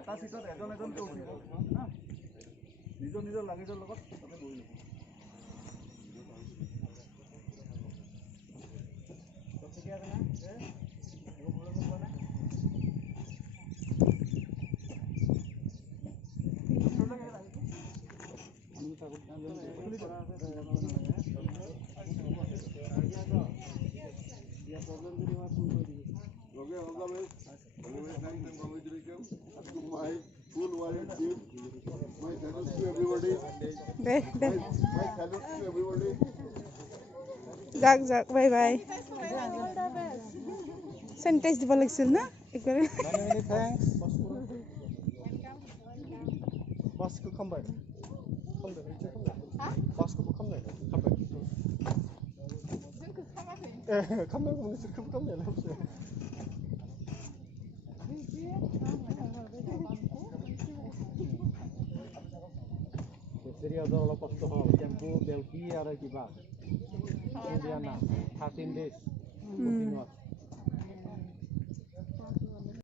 এটা সিটত এজন এজনকে উঠিব না নিজৰ নিজৰ লাগেজৰ লগত তাতে বহি ল'ব ঠিকে আছে না যাক বাই বাই স্যানিটাইজ দিব লাগিছিল না একবারে Baskı come back. Come back. Baskı bu come back. Come back. Come back. Bunu sırkı bu come back. Seria ada olah pas tuh tempo Belgia ada kiba. Indiana 13 days.